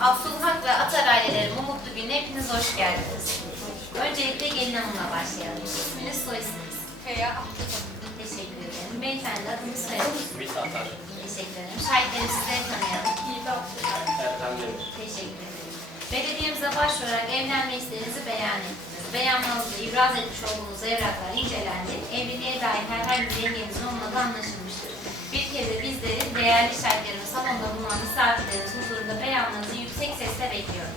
Abdülhak ve Atar ailelerin bu mutlu gününe hepiniz hoş geldiniz. Öncelikle gelin hanımla başlayalım. İsminiz, soy isminiz? Kaya Abdülhak. Teşekkür ederim. Beyefendi adınız, soyadınız? Ümit Atar. Teşekkür ederim. Şahitleri sizleri tanıyalım. Yiğit Abdülhak. Erkan Demir. Teşekkür ederim. Belediyemize başvurarak evlenme isteğinizi beyan ettiniz. Beyanınızda ibraz etmiş olduğunuz evraklar incelendi. Evliliğe dair herhangi bir engelinizin olmadığı anlaşılmıştır. Bir kez de bizlerin değerli şahitlerimiz salonda bulunan misafirlerimiz huzurunda beyanınızı yüksek sesle bekliyorum.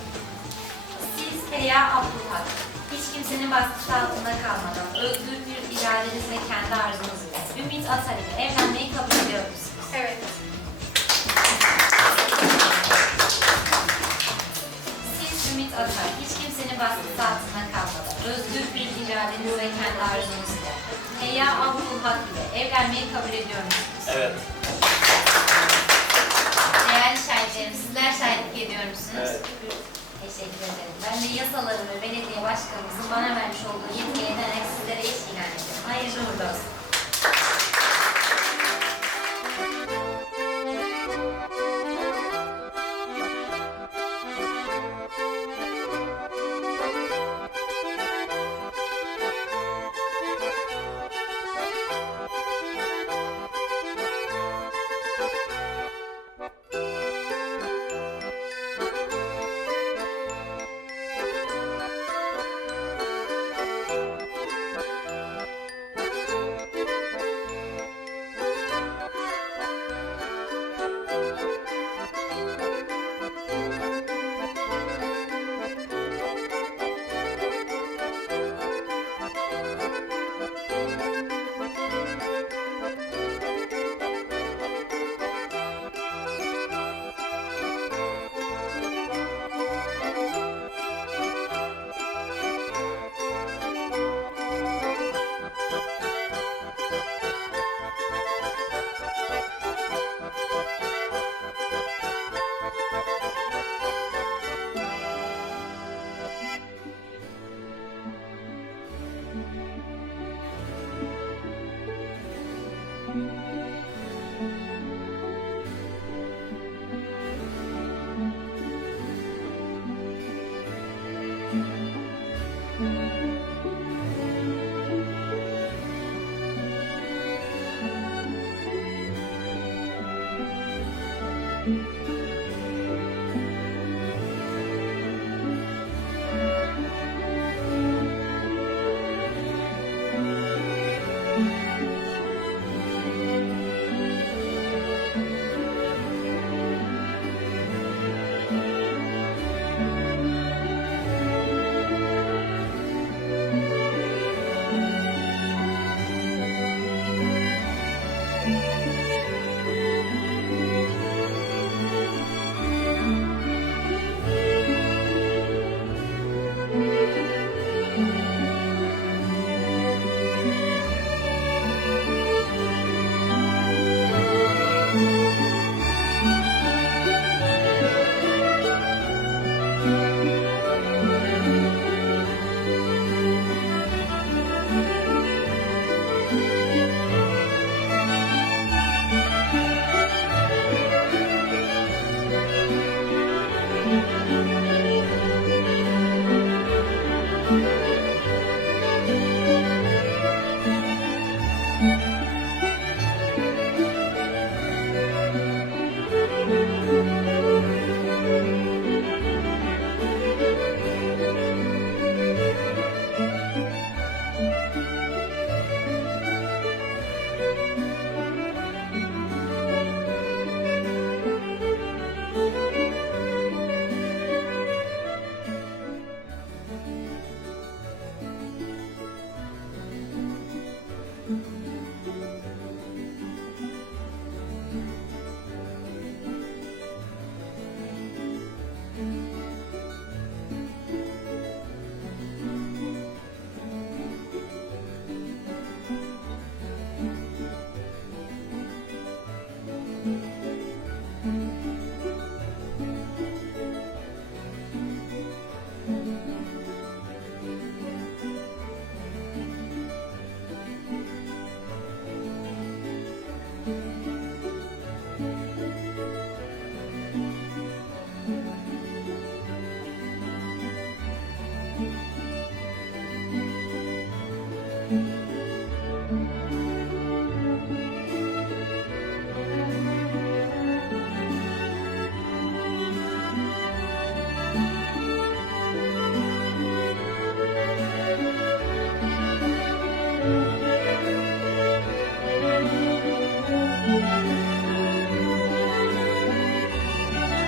Siz Feya Abdülhak, hiç kimsenin baskısı altında kalmadan özgür bir iradeniz ve kendi arzunuz ile Ümit Atar ile evlenmeyi kabul ediyor musunuz? Evet. Siz Ümit Atar, hiç kimsenin baskısı altında kalmadan özgür bir iradeniz ve kendi arzunuz ile Feya Abdülhak ile evlenmeyi kabul ediyor musunuz? Evet. Değerli şahitlerim, sizler şahitlik ediyor musunuz? Evet. Teşekkür ederim. Ben de yasaları ve belediye başkanımızın bana vermiş olduğu yetkiye dayanak sizlere eş ilan ediyorum. Hayırlı uğurlu olsun.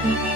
Müzik